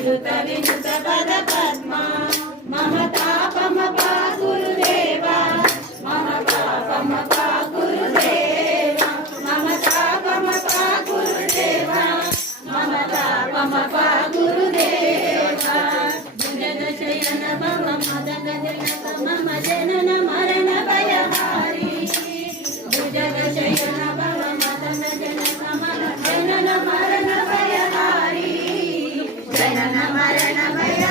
विनुत विनुत पद पद्मा मम तापम पा गुरुदेवा मम पापम पा गुरुदेवा मम तापम पा गुरुदेवा मम तापम पा गुरुदेवा जगद शयन मम मदन जनक मम जनन मरण भयहारी जगद शयन मम मदन जनक मम जनन मरण भयहारी जनन मरण भय